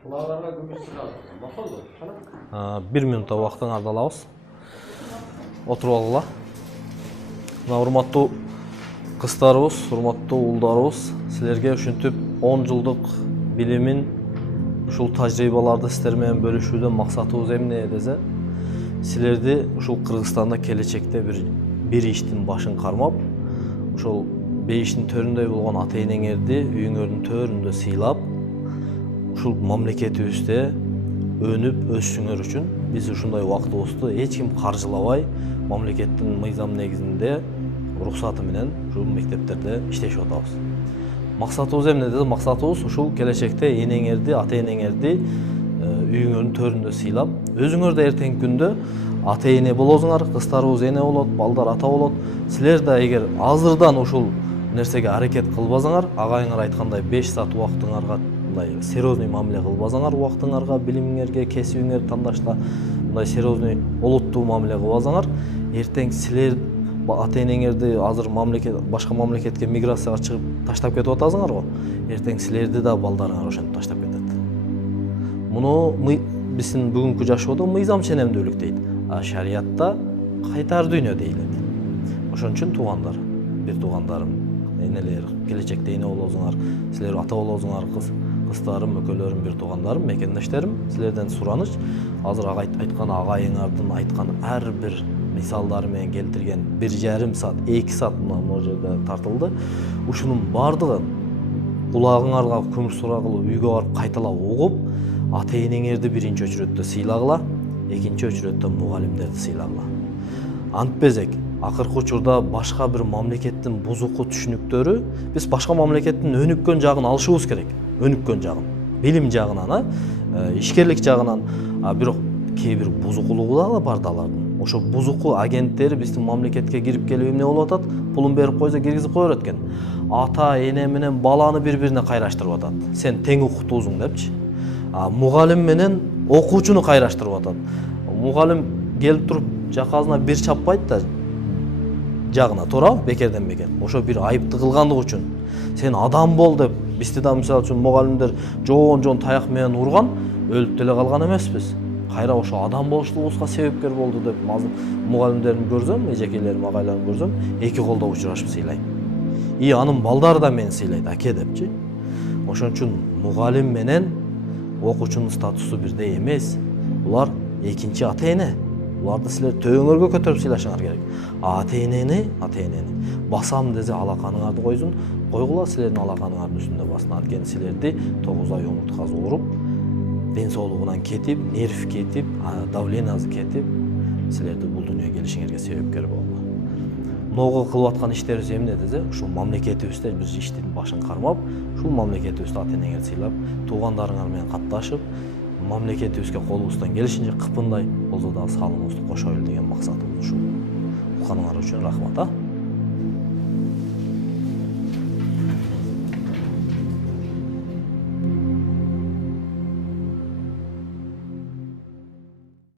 Буларга күмүш чыгат. Макулду. Кана? 1 минутта убактыңарды алабыз. Отуруп алгыла. Мына урматтуу кыздарыбыз, урматтуу уулдарыбыз, силерге ушинтип 10 жылдык билимин, ушул тажрыйбаларды сиздер менен бөлүшүүдөн максатыбыз эмне десе, силерди ушул Кыргызстанда келечекте бир иштин башын кармап, ушул бейиштин төрүндөй болгон ата-энеңерди үйүңөрдүн төрүндө сыйлап, ушул мамлекетибизде өнүп өссүңөр үчүн биз ушундай убактыбызды эч ким каржылабай, мамлекеттин мыйзам негизинде уруксаты менен ушул мектептерде иштешип атабыз. Максатыбыз эмне десе, максатыбыз ушул келечекте энеңерди, ата-энеңерди үйүңөрдүн төрүндө сыйлап, өзүңөр да эртеңки күндө ата-эне болосуңар, кыздарыбыз эне болот, балдар ата болот. Силер да эгер азырдан ушул нерсеге аракет кылбасаңар, агайыңар айткандай 5 саат убактыңарга мындай серьезный мамиле кылбасаңар, убактыңарга, билимиңерге, кесибиңерди тандашта мындай серьезный олуттуу мамиле кылбасаңар, эртең силер ата-энеңерди азыр башка мамлекетке миграцияга чыгып таштап кетип атасыңар го, эртең силерди да балдарыңар ошентип таштап кетет. Муну биздин бүгүнкү жашоодо мыйзам ченемдүүлүк дейт, а шариятта кайтар дүйнө дейилет. Ошон үчүн туугандар, бир туугандарым, энелер, келечекте эне болосуңар, силер ата болосуңар, кыздарым, өкөлөрүм, бир туугандарым, мекендештерим, силерден сураныч, азыр айткан агайыңардын айткан ар бир мисалдары менен келтирген 1,5 саат, 2 саат могу жерде тартылды. Ушунун бардыгын кулагыңарга көмүр сура кылып, үйгө барып кайталап угуп, ата-энеңерди биринчи өчүрөттө сыйлагыла, экинчи өчүрөттө мугалимдерди сыйлагыла. Антпезек, акыркы учурда башка бир мамлекеттин бузуку түшүнүктөрү, биз башка мамлекеттин өнүккөн жагын алышыбыз керек. Өнүккөн жагын, билим жагынан, ишкерлик жагынан, бирок кээ бир бузукулугу да бар алардын. Ошо бузуку агенттери биздин мамлекетке кирип келип эмне болуп атат? Пулун берип койсо киргизип кое берет экен. Ата, эне менен баланы бири-бирине кайраштырып атат. Сен тең укуктуусуң депчи. Мугалим менен окуучуну кайраштырып атат. Мугалим келип туруп жакасына бир чаппайт да жагына, туурабы? Бекерден бекер. Ошо бир айыпты кылгандыгы үчүн сен адам бол деп, бизде да мисалы үчүн мугалимдер жоон таяк менен урган, өлүп деле калган эмеспиз. Кайра ошо адам болуштугубузга себепкер болду деп мугалимдерин көрсөм, эжекелерим, агайларым көрсөм, эки колдоп учурашып сыйлайм. И анын балдары да мени сыйлайт, аке депчи. Ошон үчүн мугалим менен окуучунун статусу бирдей эмес. Булар экинчи ата-эне. Буларды силер төбөңөргө көтөрүп сыйлашыңар керек. Ата-энени басам десе алаканыңарды койсун, койгула силердин алаканыңардын үстүндө бассын. Анткени силерди 9 ай омурткасы ооруп, ден соолугунан кетип, нерв кетип, давлениясы кетип, силерди бул дүйнөгө келишиңерге себепкер болду. Могу кылып аткан иштерибиз эмне десе, ушул мамлекетибизде биз иштин башын кармап, ушул мамлекетибизде ата-энеңерди сыйлап, туугандарыңар менен катташып, мамлекетибизге колубуздан келишинче кыпындай болсо дагы салымыбызды кошойлу деген максатыбыз ушул. Укканыңар үчүн рахмат.